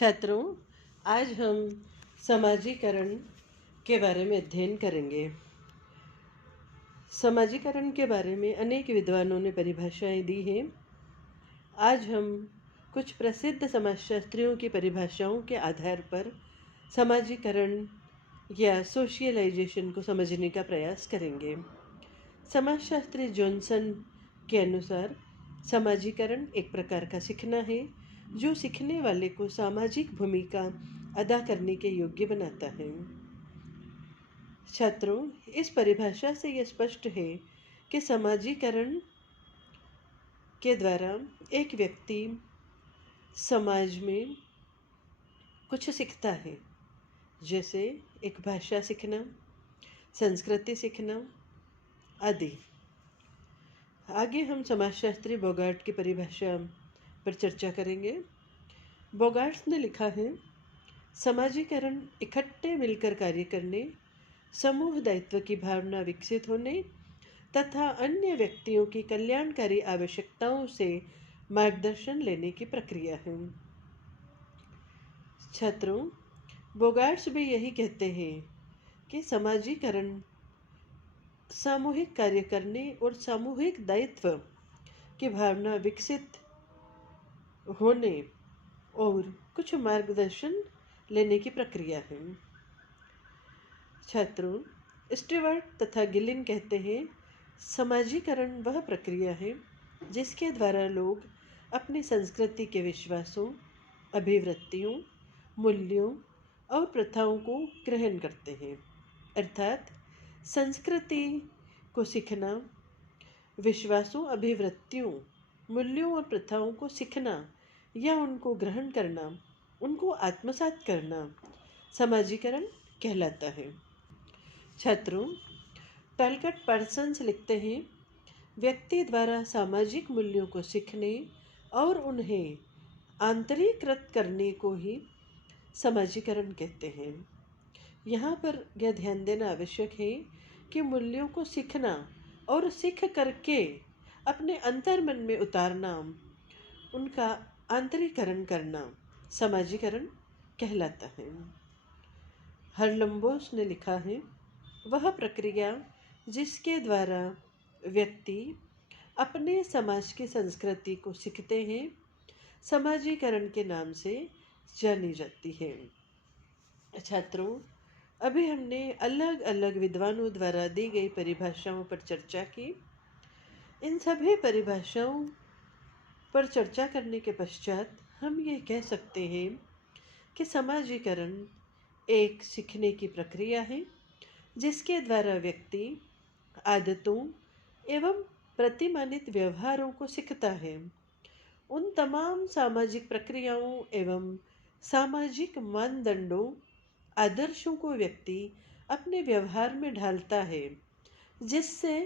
छात्रों, आज हम समाजीकरण के बारे में अध्ययन करेंगे। समाजीकरण के बारे में अनेक विद्वानों ने परिभाषाएं दी हैं। आज हम कुछ प्रसिद्ध समाजशास्त्रियों की परिभाषाओं के आधार पर समाजीकरण या सोशियलाइजेशन को समझने का प्रयास करेंगे। समाजशास्त्री जॉनसन के अनुसार समाजीकरण एक प्रकार का सीखना है जो सीखने वाले को सामाजिक भूमिका अदा करने के योग्य बनाता है। छात्रों, इस परिभाषा से यह स्पष्ट है कि समाजीकरण के द्वारा एक व्यक्ति समाज में कुछ सीखता है, जैसे एक भाषा सीखना, संस्कृति सीखना आदि। आगे हम समाजशास्त्री बोगार्ट की परिभाषा पर चर्चा करेंगे। बोगार्ट ने लिखा है, समाजीकरण इकट्ठे मिलकर कार्य करने, समूह दायित्व की भावना विकसित होने तथा अन्य व्यक्तियों की कल्याणकारी आवश्यकताओं से मार्गदर्शन लेने की प्रक्रिया है। छात्रों, बोगार्ट्स भी यही कहते हैं कि समाजीकरण सामूहिक कार्य करने और सामूहिक दायित्व की भावना विकसित होने और कुछ मार्गदर्शन लेने की प्रक्रिया है। छात्रों, स्टीवर्ट तथा गिलिन कहते हैं, समाजीकरण वह प्रक्रिया है जिसके द्वारा लोग अपनी संस्कृति के विश्वासों, अभिवृत्तियों, मूल्यों और प्रथाओं को ग्रहण करते हैं। अर्थात संस्कृति को सीखना, विश्वासों, अभिवृत्तियों, मूल्यों और प्रथाओं को सीखना या उनको ग्रहण करना, उनको आत्मसात करना समाजीकरण कहलाता है। छात्रों, टलकट पार्सन्स लिखते हैं, व्यक्ति द्वारा सामाजिक मूल्यों को सीखने और उन्हें आंतरीकृत करने को ही समाजीकरण कहते हैं। यहाँ पर यह ध्यान देना आवश्यक है कि मूल्यों को सीखना और सीख करके अपने अंतर्मन में उतारना, उनका आंतरीकरण करना समाजीकरण कहलाता है। हर्लम्बोस ने लिखा है, वह प्रक्रिया जिसके द्वारा व्यक्ति अपने समाज की संस्कृति को सीखते हैं, समाजीकरण के नाम से जानी जाती है। छात्रों, अभी हमने अलग अलग विद्वानों द्वारा दी गई परिभाषाओं पर चर्चा की। इन सभी परिभाषाओं पर चर्चा करने के पश्चात हम ये कह सकते हैं कि समाजीकरण एक सीखने की प्रक्रिया है जिसके द्वारा व्यक्ति आदतों एवं प्रतिमानित व्यवहारों को सीखता है। उन तमाम सामाजिक प्रक्रियाओं एवं सामाजिक मानदंडों, आदर्शों को व्यक्ति अपने व्यवहार में ढालता है, जिससे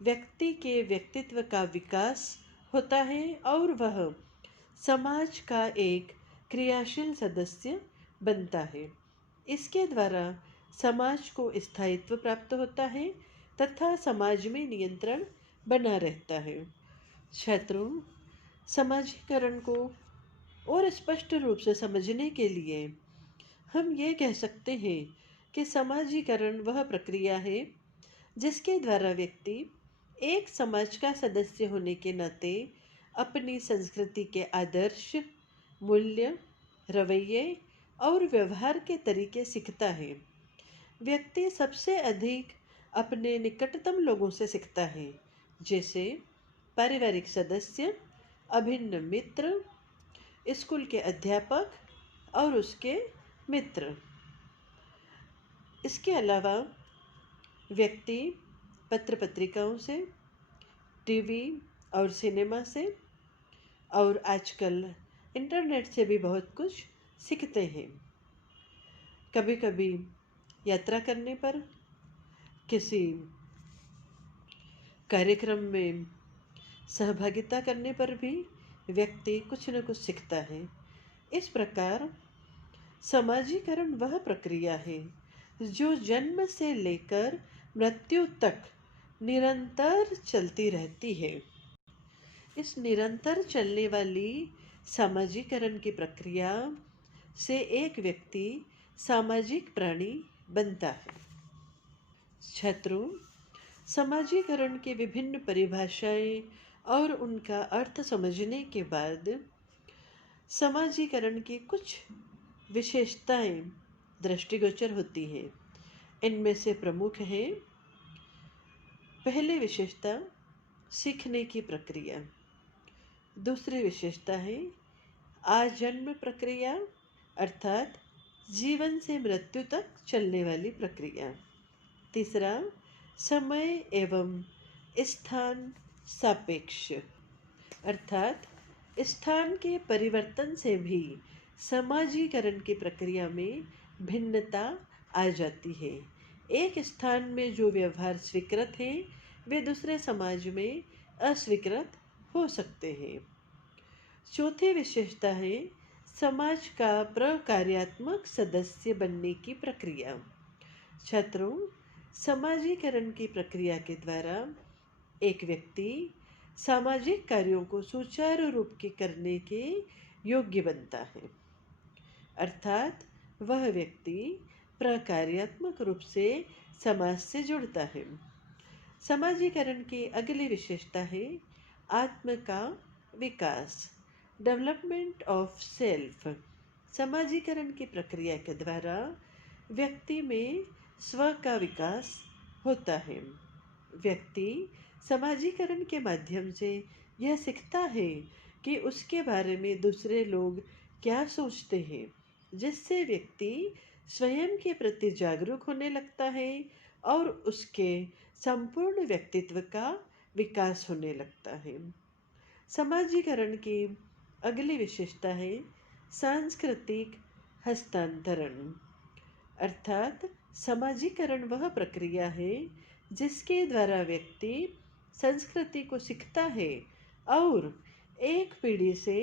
व्यक्ति के व्यक्तित्व का विकास होता है और वह समाज का एक क्रियाशील सदस्य बनता है। इसके द्वारा समाज को स्थायित्व प्राप्त होता है तथा समाज में नियंत्रण बना रहता है। छात्रों, समाजीकरण को और स्पष्ट रूप से समझने के लिए हम ये कह सकते हैं कि समाजीकरण वह प्रक्रिया है जिसके द्वारा व्यक्ति एक समाज का सदस्य होने के नाते अपनी संस्कृति के आदर्श, मूल्य, रवैये और व्यवहार के तरीके सीखता है। व्यक्ति सबसे अधिक अपने निकटतम लोगों से सीखता है, जैसे पारिवारिक सदस्य, अभिन्न मित्र, स्कूल के अध्यापक और उसके मित्र। इसके अलावा व्यक्ति पत्र पत्रिकाओं से, टीवी और सिनेमा से और आजकल इंटरनेट से भी बहुत कुछ सीखते हैं। कभी कभी यात्रा करने पर, किसी कार्यक्रम में सहभागिता करने पर भी व्यक्ति कुछ न कुछ सीखता है। इस प्रकार समाजीकरण वह प्रक्रिया है जो जन्म से लेकर मृत्यु तक निरंतर चलती रहती है। इस निरंतर चलने वाली समाजीकरण की प्रक्रिया से एक व्यक्ति सामाजिक प्राणी बनता है। छात्रों, समाजीकरण की विभिन्न परिभाषाएं और उनका अर्थ समझने के बाद समाजीकरण की कुछ विशेषताएं दृष्टिगोचर होती हैं। इनमें से प्रमुख हैं: पहली विशेषता सीखने की प्रक्रिया। दूसरी विशेषता है आजन्म प्रक्रिया, अर्थात जीवन से मृत्यु तक चलने वाली प्रक्रिया। तीसरा, समय एवं स्थान सापेक्ष, अर्थात स्थान के परिवर्तन से भी समाजीकरण की प्रक्रिया में भिन्नता आ जाती है। एक स्थान में जो व्यवहार स्वीकृत है वे दूसरे समाज में अस्वीकृत हो सकते हैं। चौथी विशेषता है समाज का प्रकार्यात्मक सदस्य बनने की प्रक्रिया। छात्रों, समाजीकरण की प्रक्रिया के द्वारा एक व्यक्ति सामाजिक कार्यों को सुचारू रूप के करने के योग्य बनता है, अर्थात वह व्यक्ति प्रकार्यात्मक रूप से समाज से जुड़ता है। समाजीकरण की अगली विशेषता है आत्म का विकास, डेवलपमेंट ऑफ सेल्फ। समाजीकरण की प्रक्रिया के द्वारा व्यक्ति में स्व का विकास होता है। व्यक्ति समाजीकरण के माध्यम से यह सीखता है कि उसके बारे में दूसरे लोग क्या सोचते हैं, जिससे व्यक्ति स्वयं के प्रति जागरूक होने लगता है और उसके संपूर्ण व्यक्तित्व का विकास होने लगता है। समाजीकरण की अगली विशेषता है सांस्कृतिक हस्तांतरण, अर्थात समाजीकरण वह प्रक्रिया है जिसके द्वारा व्यक्ति संस्कृति को सीखता है और एक पीढ़ी से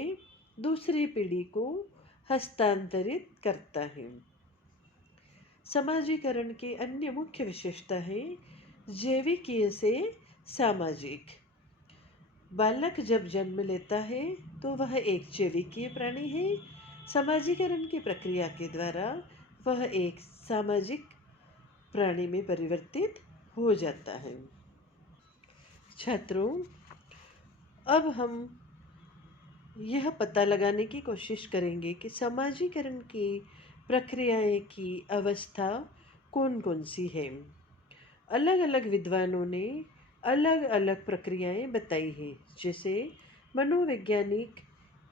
दूसरी पीढ़ी को हस्तांतरित करता है। समाजीकरण की अन्य मुख्य विशेषता है जैविकीय से सामाजिक। बालक जब जन्म लेता है तो वह एक जैविकीय प्राणी है। समाजीकरण की प्रक्रिया के द्वारा वह एक सामाजिक प्राणी में परिवर्तित हो जाता है। छात्रों, अब हम यह पता लगाने की कोशिश करेंगे कि समाजीकरण की प्रक्रियाएं की अवस्था कौन कौन सी है। अलग अलग विद्वानों ने अलग अलग प्रक्रियाएं बताई हैं। जैसे मनोवैज्ञानिक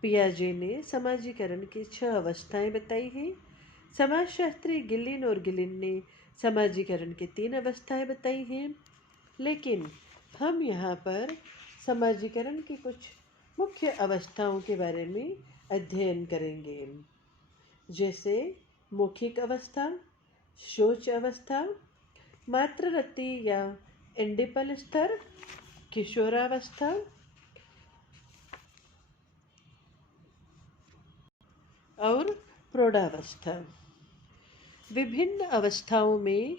पियाजे ने समाजीकरण की 6 अवस्थाएं बताई हैं। समाजशास्त्री गिलिन और गिलिन ने समाजीकरण की 3 अवस्थाएं बताई हैं। लेकिन हम यहाँ पर समाजीकरण की कुछ मुख्य अवस्थाओं के बारे में अध्ययन करेंगे, जैसे मौखिक अवस्था, सोच अवस्था, मात्ररति या एंडिपल स्तर, किशोरावस्था और प्रौढ़ावस्था। विभिन्न अवस्थाओं में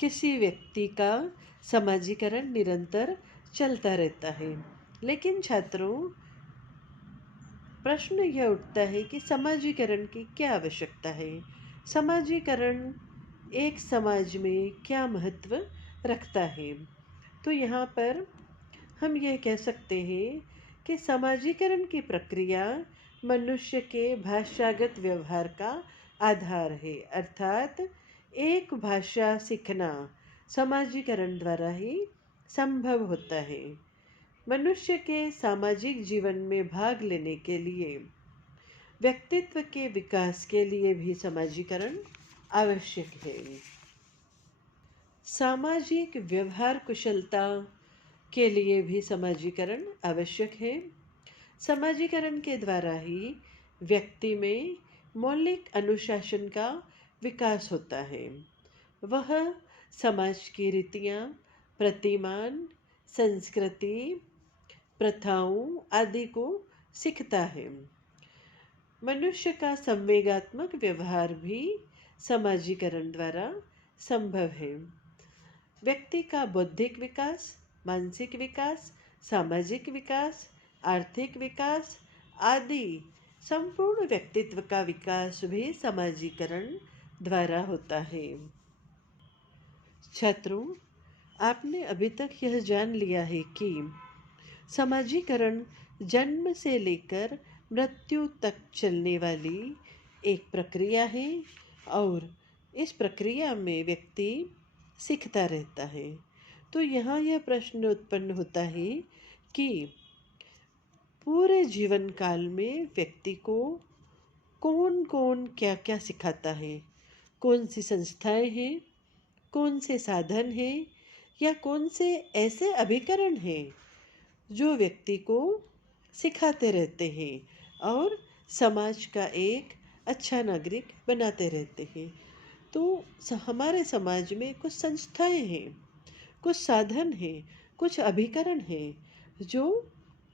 किसी व्यक्ति का समाजीकरण निरंतर चलता रहता है। लेकिन छात्रों, प्रश्न यह उठता है कि समाजीकरण की क्या आवश्यकता है। समाजीकरण एक समाज में क्या महत्व रखता है। तो यहाँ पर हम यह कह सकते हैं कि समाजीकरण की प्रक्रिया मनुष्य के भाषागत व्यवहार का आधार है, अर्थात एक भाषा सीखना समाजीकरण द्वारा ही संभव होता है। मनुष्य के सामाजिक जीवन में भाग लेने के लिए, व्यक्तित्व के विकास के लिए भी समाजीकरण आवश्यक है। सामाजिक व्यवहार कुशलता के लिए भी समाजीकरण आवश्यक है। समाजीकरण के द्वारा ही व्यक्ति में मौलिक अनुशासन का विकास होता है। वह समाज की रीतियाँ, प्रतिमान, संस्कृति, प्रथाओं आदि को सीखता है। मनुष्य का संवेगात्मक व्यवहार भी समाजीकरण द्वारा संभव है। व्यक्ति का बौद्धिक विकास, मानसिक विकास, सामाजिक विकास, आर्थिक विकास आदि संपूर्ण व्यक्तित्व का विकास भी समाजीकरण द्वारा होता है। छात्रों, आपने अभी तक यह जान लिया है कि समाजीकरण जन्म से लेकर मृत्यु तक चलने वाली एक प्रक्रिया है और इस प्रक्रिया में व्यक्ति सीखता रहता है। तो यहाँ यह प्रश्न उत्पन्न होता है कि पूरे जीवन काल में व्यक्ति को कौन कौन क्या क्या सिखाता है, कौन सी संस्थाएं हैं, कौन से साधन हैं या कौन से ऐसे अभिकरण हैं जो व्यक्ति को सिखाते रहते हैं और समाज का एक अच्छा नागरिक बनाते रहते हैं। तो हमारे समाज में कुछ संस्थाएं हैं, कुछ साधन हैं, कुछ अभिकरण हैं जो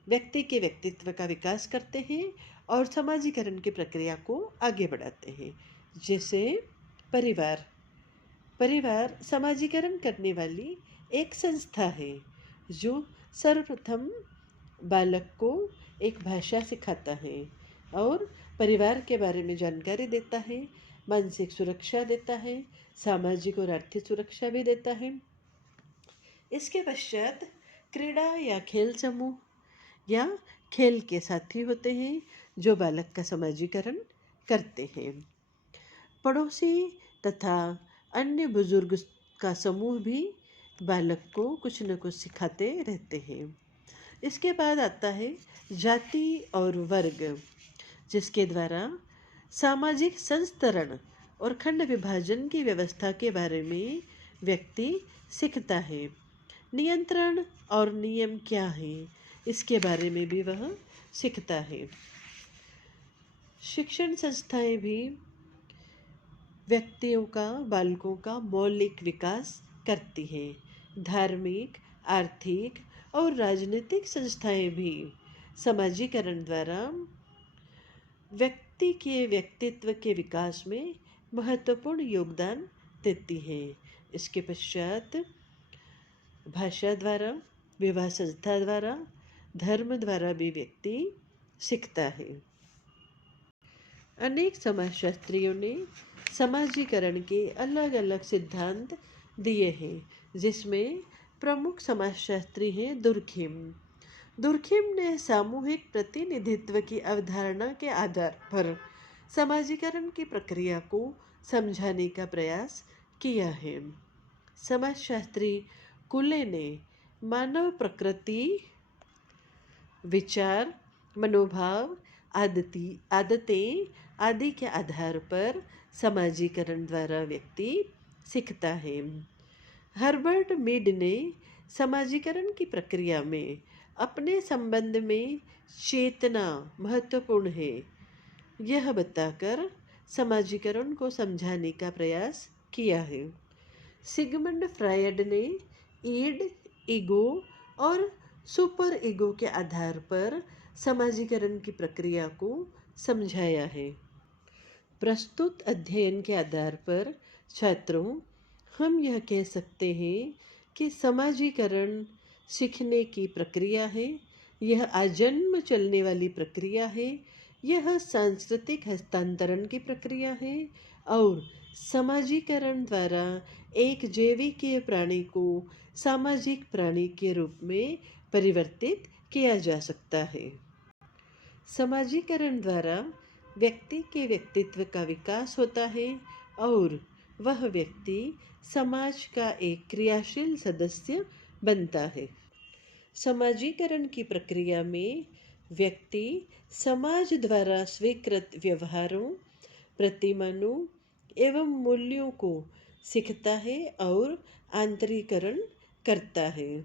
व्यक्ति के व्यक्तित्व का विकास करते हैं और समाजीकरण की प्रक्रिया को आगे बढ़ाते हैं। जैसे परिवार। परिवार समाजीकरण करने वाली एक संस्था है जो सर्वप्रथम बालक को एक भाषा सिखाता है और परिवार के बारे में जानकारी देता है, मानसिक सुरक्षा देता है, सामाजिक और आर्थिक सुरक्षा भी देता है। इसके पश्चात क्रीड़ा या खेल समूह या खेल के साथी होते हैं जो बालक का समाजीकरण करते हैं। पड़ोसी तथा अन्य बुजुर्ग का समूह भी बालक को कुछ न कुछ सिखाते रहते हैं। इसके बाद आता है जाति और वर्ग, जिसके द्वारा सामाजिक संस्तरण और खंड विभाजन की व्यवस्था के बारे में व्यक्ति सीखता है। नियंत्रण और नियम क्या है, इसके बारे में भी वह सीखता है। शिक्षण संस्थाएं भी व्यक्तियों का, बालकों का मौलिक विकास करती हैं। धार्मिक, आर्थिक और राजनीतिक संस्थाएं भी समाजीकरण द्वारा व्यक्ति के व्यक्तित्व के विकास में महत्वपूर्ण योगदान देती हैं। इसके पश्चात भाषा द्वारा, विवाह संस्था द्वारा, धर्म द्वारा भी व्यक्ति सीखता है। अनेक समाजशास्त्रियों ने समाजीकरण के अलग अलग सिद्धांत दिए हैं, जिसमें प्रमुख समाजशास्त्री हैं दुर्खिम। दुर्खिम ने सामूहिक प्रतिनिधित्व की अवधारणा के आधार पर समाजीकरण की प्रक्रिया को समझाने का प्रयास किया है। समाजशास्त्री कुले ने मानव प्रकृति, विचार, मनोभाव, आदतें आदि के आधार पर समाजीकरण द्वारा व्यक्ति सीखता है। हर्बर्ट मीड ने समाजीकरण की प्रक्रिया में अपने संबंध में चेतना महत्वपूर्ण है यह बताकर समाजीकरण को समझाने का प्रयास किया है। सिगमंड फ्रायड ने ईड, ईगो और सुपर ईगो के आधार पर समाजीकरण की प्रक्रिया को समझाया है। प्रस्तुत अध्ययन के आधार पर छात्रों, हम यह कह सकते हैं कि समाजीकरण सीखने की प्रक्रिया है। यह आजन्म चलने वाली प्रक्रिया है। यह सांस्कृतिक हस्तांतरण की प्रक्रिया है और समाजीकरण द्वारा एक जैविकीय प्राणी को सामाजिक प्राणी के रूप में परिवर्तित किया जा सकता है। समाजीकरण द्वारा व्यक्ति के व्यक्तित्व का विकास होता है और वह व्यक्ति समाज का एक क्रियाशील सदस्य बनता है। समाजीकरण की प्रक्रिया में व्यक्ति समाज द्वारा स्वीकृत व्यवहारों, प्रतिमानों एवं मूल्यों को सीखता है और आंतरीकरण करता है।